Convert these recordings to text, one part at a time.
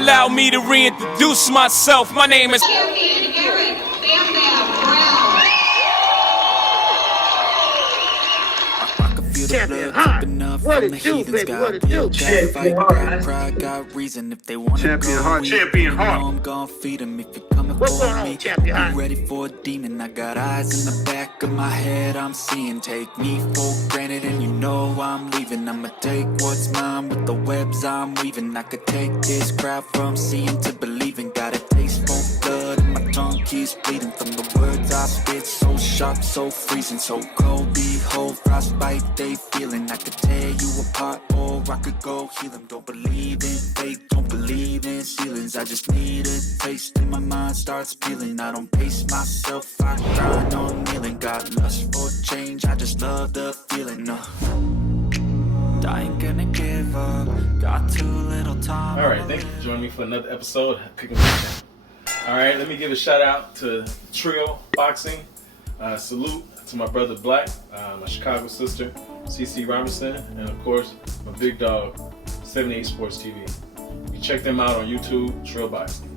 Allow me to reintroduce myself. My name is Champion Eric Bam Bam Brown. Champion Hot. What it do, baby? What it do? Champion Hot. Pride got reason if they want to Champion go. Hot. Champion Hot. I'm gonna feed them if you're coming What's for going on, me. Champion Hot? I'm ready for a demon. I got eyes in the back of my head. I'm seeing. Take me for granted, and you know I'm leaving. I'ma take what's mine with the webs I'm weaving. I could take this crowd from seeing to believing. Got a taste for blood, and my tongue keeps bleeding from the words I spit. So sharp, so freezing, so cold. Behold, frostbite they feeling. I could tear you apart, or I could go heal them. Don't believe in fate, don't believe in ceilings. I just need a taste, and my mind starts peeling. I don't pace myself, I grind on kneeling. Got lust for change, I just love the feeling. I ain't gonna give up, got too little time. Alright, thank you for joining me for another episode of Cooking with Champ. Alright, let me give a shout out to Trio Boxing. Salute to my brother Black, my Chicago sister, CC Robinson, and of course, my big dog, 78 Sports TV. You can check them out on YouTube, Trio Boxing.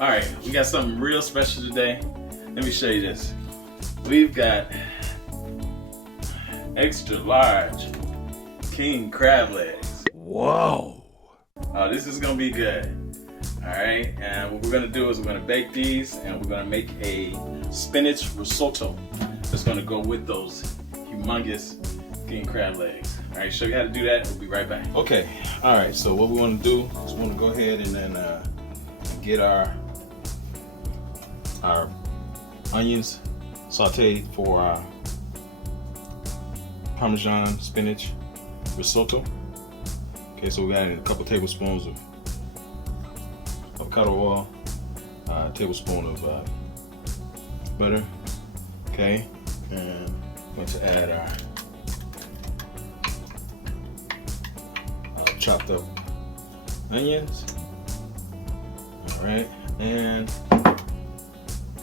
Alright, we got something real special today. Let me show you this. We've got extra large king crab legs. whoa. Oh, this is gonna be good. Alright, and what we're gonna do is we're gonna bake these and we're gonna make a spinach risotto that's gonna go with those humongous king crab legs. Alright, show you how to do that. We'll be right back. Okay, alright, so what we wanna do is we wanna go ahead and then get our onions sauteed for our Parmesan spinach risotto. Okay, so we got a couple tablespoons of avocado oil, a tablespoon of butter. Okay, and I'm going to add our chopped up onions. All right, and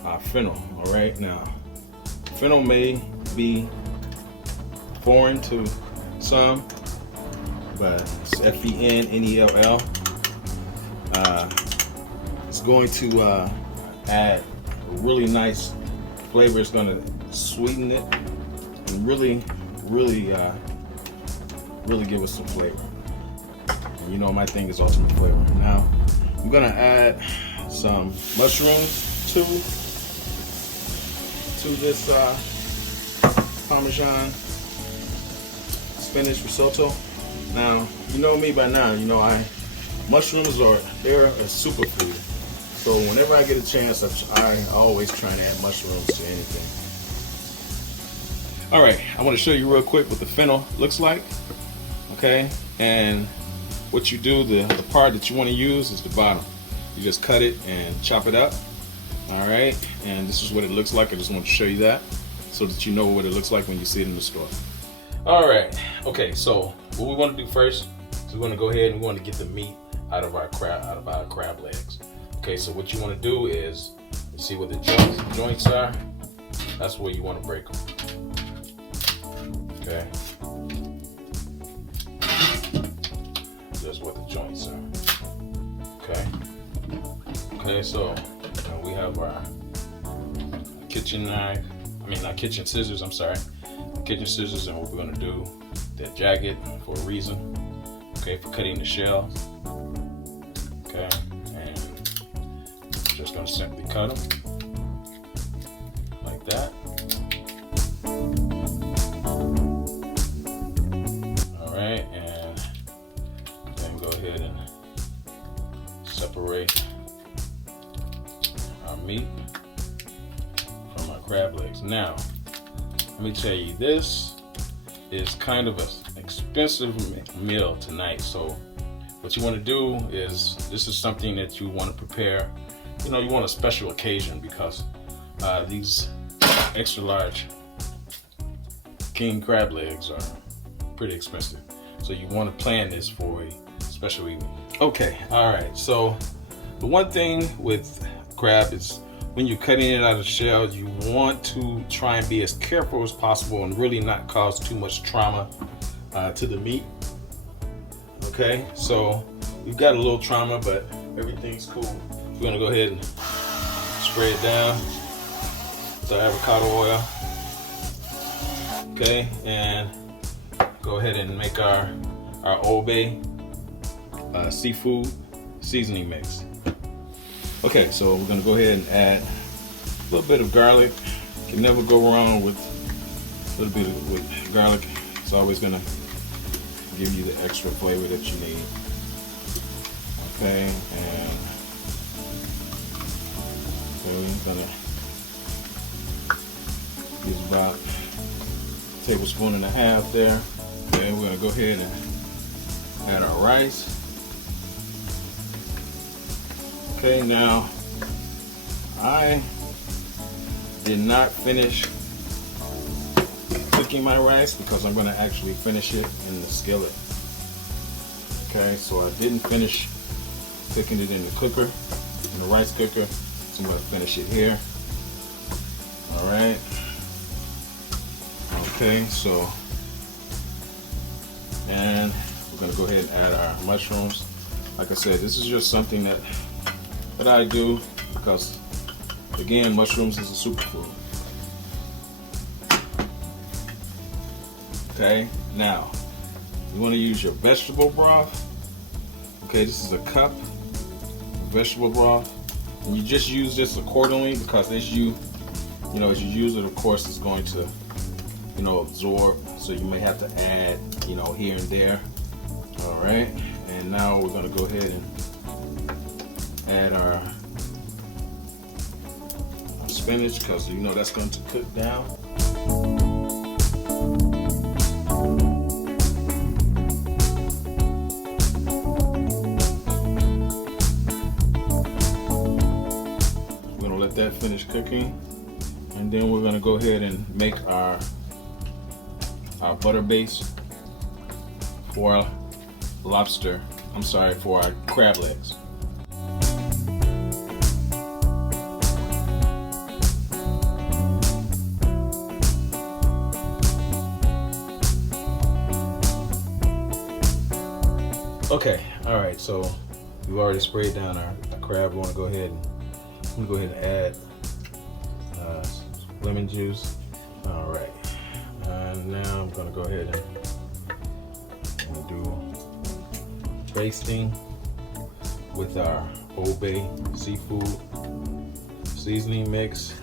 our fennel. All right, now fennel may be foreign to some, but it's Fennell. It's going to add a really nice flavor. It's going to sweeten it and really give us some flavor. And you know my thing is ultimate flavor. Now I'm going to add some mushrooms to this Parmesan spinach risotto. Now, you know me by now, you know mushrooms they're a superfood. So whenever I get a chance, I always try and add mushrooms to anything. All right, I want to show you real quick what the fennel looks like. Okay, and what you do, the part that you want to use is the bottom. You just cut it and chop it up. All right, and this is what it looks like. I just want to show you that so that you know what it looks like when you see it in the store. All right, okay, so what we want to do first is we want to go ahead and we want to get the meat out of our crab legs. Okay, so what you want to do is, you see where the joints are? That's where you want to break them. Okay. That's what the joints are. Okay. Okay, so now we have our kitchen knife. Not kitchen scissors, I'm sorry. Kitchen scissors, and what we're gonna do, they're jagged for a reason. Okay, for cutting the shells. Okay, and just gonna simply cut them like that. All right, and then go ahead and separate our meat from our crab legs. Now, let me tell you, this is kind of an expensive meal tonight. So what you want to do is, this is something that you want to prepare. You know, you want a special occasion because these extra large king crab legs are pretty expensive. So you want to plan this for a special evening. Okay, all right. So the one thing with crab is, when you're cutting it out of the shell, you want to try and be as careful as possible and really not cause too much trauma to the meat. Okay, so we've got a little trauma, but everything's cool. We're gonna go ahead and spray it down with the avocado oil. Okay, and go ahead and make our Old Bay seafood seasoning mix. Okay, so we're gonna go ahead and add a little bit of garlic. You can never go wrong with a little bit with garlic. It's always gonna give you the extra flavor that you need. Okay, and we're gonna use about a tablespoon and a half there. Okay, we're gonna go ahead and add our rice. Okay, now I did not finish cooking my rice because I'm going to actually finish it in the skillet. Okay, so I didn't finish cooking it in the cooker, in the rice cooker, so I'm going to finish it here. Alright. Okay, so, and we're going to go ahead and add our mushrooms. Like I said, this is just something that I do because, again, mushrooms is a superfood. Okay, now you want to use your vegetable broth. Okay, this is a cup of vegetable broth, and you just use this accordingly because as you use it, of course, it's going to absorb. So you may have to add here and there. All right, and now we're going to go ahead and add our spinach because that's going to cook down. We're going to let that finish cooking, and then we're going to go ahead and make our butter base for our for our crab legs. Okay, all right, so we've already sprayed down our crab. We want to go ahead and add lemon juice. All right, and now I'm going to go ahead and do basting with our Old Bay seafood seasoning mix.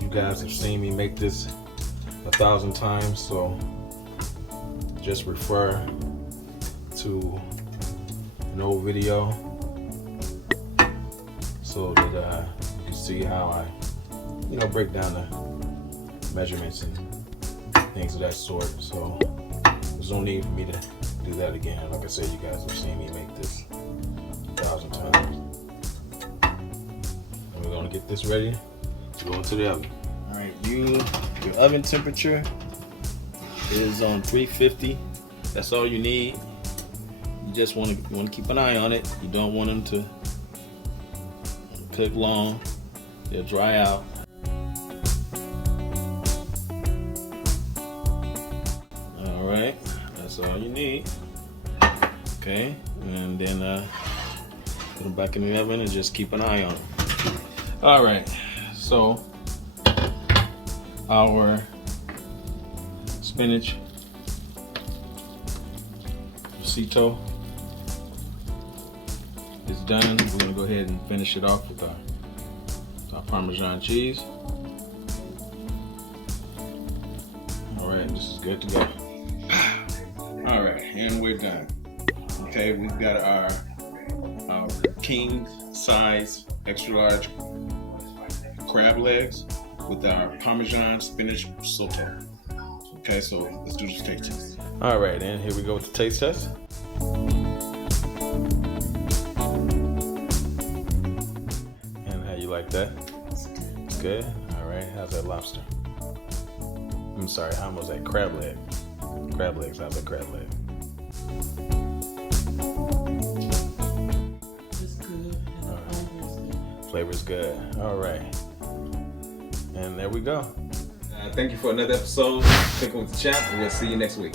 You guys have seen me make this 1,000 times, so just refer to an old video so that you can see how I break down the measurements and things of that sort. So there's no need for me to do that again. Like I said, you guys have seen me make this 1,000 times. And we're gonna get this ready to go into the oven. All right, your oven temperature is on 350. That's all you need. You just want to keep an eye on it. You don't want them to cook long. They'll dry out. All right, that's all you need. Okay, and then put them back in the oven and just keep an eye on them. All right, so our spinach risotto is done. We're gonna go ahead and finish it off with our Parmesan cheese. All right, this is good to go. All right, and we're done. Okay, we've got our king size extra large crab legs with our Parmesan spinach risotto. Okay, so let's do this taste test. All right, and here we go with the taste test. And how you like that? It's good. All right, how's that lobster? I'm sorry, how was that crab leg? Crab legs, how's that crab leg? It's good. And the Flavor's good. All right. And there we go. Thank you for another episode of Cooking with the Champ, and we'll see you next week.